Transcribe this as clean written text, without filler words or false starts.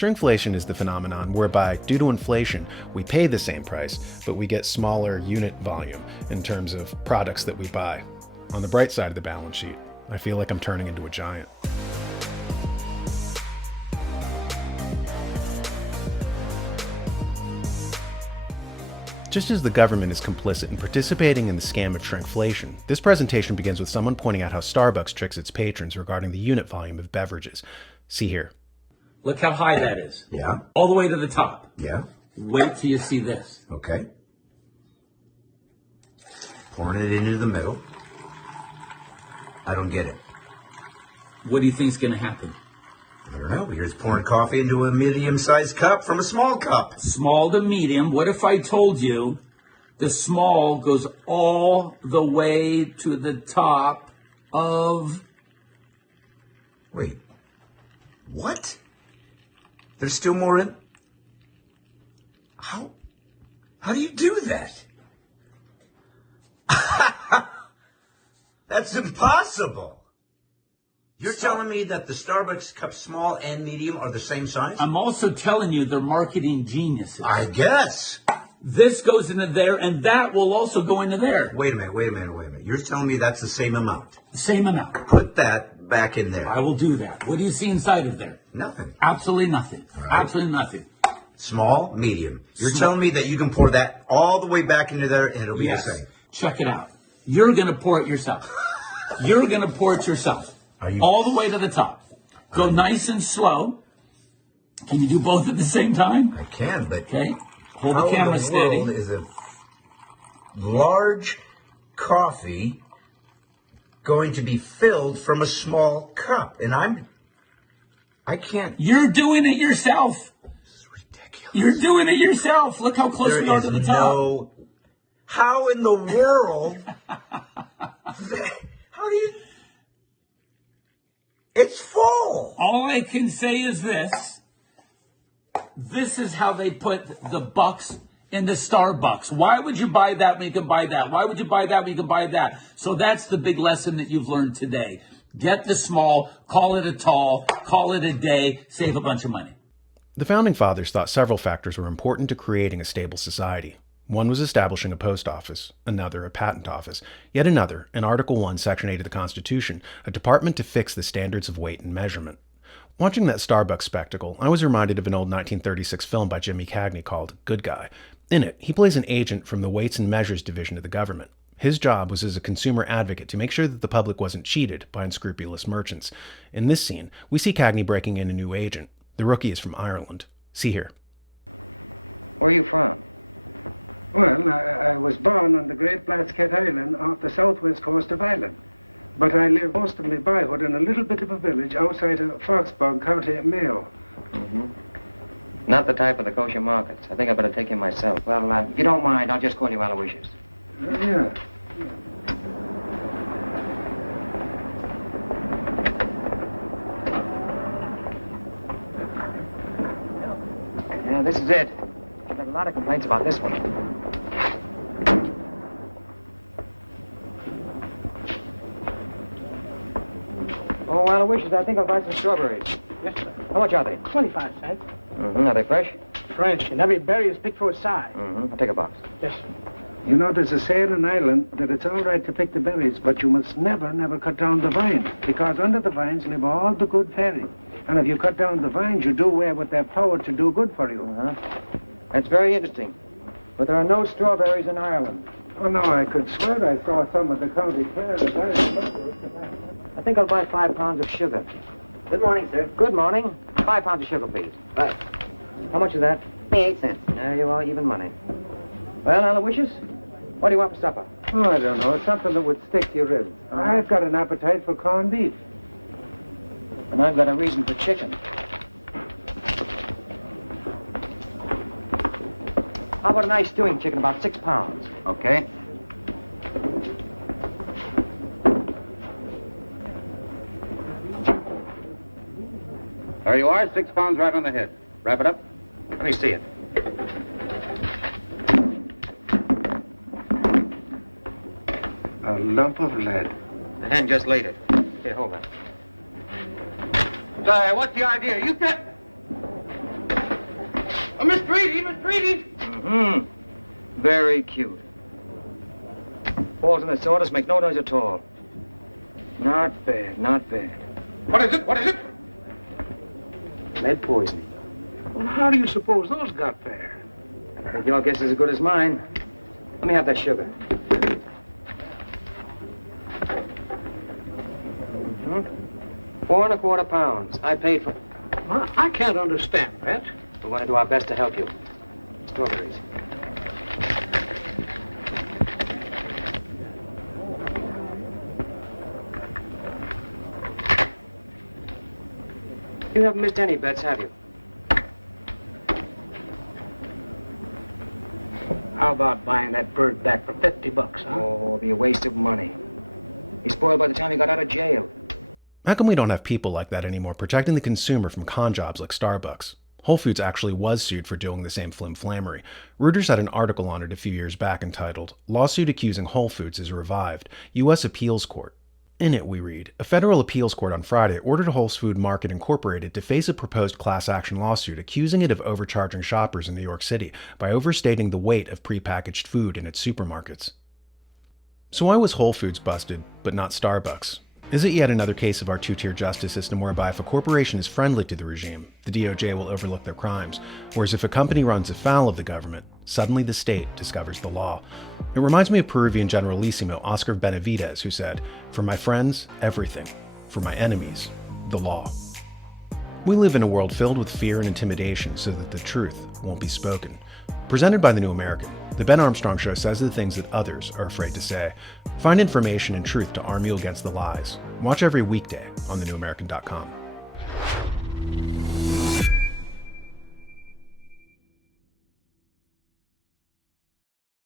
Shrinkflation is the phenomenon whereby, due to inflation, we pay the same price, but we get smaller unit volume in terms of products that we buy. On the bright side of the balance sheet, I feel like I'm turning into a giant. Just as the government is complicit in participating in the scam of shrinkflation, this presentation begins with someone pointing out how Starbucks tricks its patrons regarding the unit volume of beverages. See here. Look how high that is. Yeah. All the way to the top. Yeah. Wait till you see this. Okay. Pouring it into the middle. I don't get it. What do you think is going to happen? I don't know. You're just pouring coffee into a medium-sized cup from a small cup. Small to medium. What if I told you the small goes all the way to the top of... Wait. What? There's still more in... How do you do that? That's impossible. You're telling me that the Starbucks cup small and medium are the same size? I'm also telling you they're marketing geniuses. I guess. This goes into there, and that will also go into there. Wait a minute. You're telling me that's the same amount? The same amount. Put that back in there. I will do that. What do you see inside of there? Nothing. Absolutely nothing. Right. Absolutely nothing. Small, medium. You're telling me that you can pour that all the way back into there and it'll be the same? Check it out. You're going to pour it yourself. You're going to pour it yourself. All the way to the top. Go nice and slow. Can you do both at the same time? I can, but okay. Hold the camera steady. How in the world is a large coffee going to be filled from a small cup? And I can't. You're doing it yourself. This is ridiculous. You're doing it yourself. Look how close we are to the top. How in the world? How do you? It's full. All I can say is this. This is how they put the bucks into Starbucks. Why would you buy that when you can buy that? Why would you buy that when you can buy that? So that's the big lesson that you've learned today. Get the small, call it a tall, call it a day, save a bunch of money. The Founding Fathers thought several factors were important to creating a stable society. One was establishing a post office, another a patent office, yet another, in Article 1, Section 8 of the Constitution, a department to fix the standards of weight and measurement. Watching that Starbucks spectacle, I was reminded of an old 1936 film by Jimmy Cagney called Good Guy. In it, he plays an agent from the Weights and Measures Division of the government. His job was as a consumer advocate to make sure that the public wasn't cheated by unscrupulous merchants. In this scene, we see Cagney breaking in a new agent. The rookie is from Ireland. See here. Where are you from? Well, I was born on the Great Blasket Island off the southwest coast of Ireland. But I lived most of my boyhood in a little bit of a village outside of Foxburg, County Mayo. Mm-hmm. Not the type of the kosher markets. I think I better take him myself. Well, if you don't mind, I'll just call you Aloysius. Yeah. Yeah, this is it. I've got a lot of complaints about this one. Oh, Aloysius, I think I'll buy some strawberries. Yes, sir. How much are they? 25 cents. Mm-hmm. Are they fresh? Fresh, and every berry is picked for its size. Mm-hmm. I'll take a box. Yes, sir. You know, there's a saying in Ireland that it's all right to pick the berries, but you must never cut down the vine, because under the vines live all the good fairies. And if you cut down the vines, you do away with their power to do good for you. Uh-huh. That's very interesting. But there are no strawberries in Ireland. Oh, no, I could swear I saw some at the county fair. I think I'll buy 5 pounds of sugar. Good morning, sir. Good morning. 5 pounds of sugar, please. Right. How much is that? 28 cents. There you are, even money. Well, Aloysius, what do you want for supper? Oh, I don't know. It's something that would stick to your ribs. I've got an appetite for corned beef. And I've got a reason for chicken. How about a nice stewing chicken, about 6 pounds? Okay. There you are, 6 pounds right on the head. Wrap it up. Let me see it. A lump of lead. The hen just laid it. Here, hold that. Say, what's the idea? You get... Tweety, Miss Tweety! Mm-hmm. Very cute. Balls in the sawdust make no noise at all. Not bad, not bad. What is it? What is it? Lead poisoning. Well, how do you suppose those got there? I think your guess is as good as mine. Let me have that sugar. Mm-hmm. 4 1/4 pounds. I paid for... Well, I can't understand that. We're going to do our best to help you. Strawberries. You haven't missed any bets, have you? How about buying that bird back for $50, huh? Oh, it'll be a waste of money. He's spoiled by the time he got out of jail. How come we don't have people like that anymore protecting the consumer from con jobs like Starbucks? Whole Foods actually was sued for doing the same flim-flammery. Reuters had an article on it a few years back entitled, "Lawsuit Accusing Whole Foods is Revived, U.S. Appeals Court." In it, we read, a federal appeals court on Friday ordered Whole Foods Market Incorporated to face a proposed class action lawsuit accusing it of overcharging shoppers in New York City by overstating the weight of prepackaged food in its supermarkets. So why was Whole Foods busted, but not Starbucks? Is it yet another case of our two-tier justice system whereby if a corporation is friendly to the regime, the DOJ will overlook their crimes, whereas if a company runs afoul of the government, suddenly the state discovers the law? It reminds me of Peruvian Generalissimo Oscar Benavidez, who said, "For my friends, everything. For my enemies, the law." We live in a world filled with fear and intimidation so that the truth won't be spoken. Presented by The New American, The Ben Armstrong Show says the things that others are afraid to say. Find information and truth to arm you against the lies. Watch every weekday on thenewamerican.com.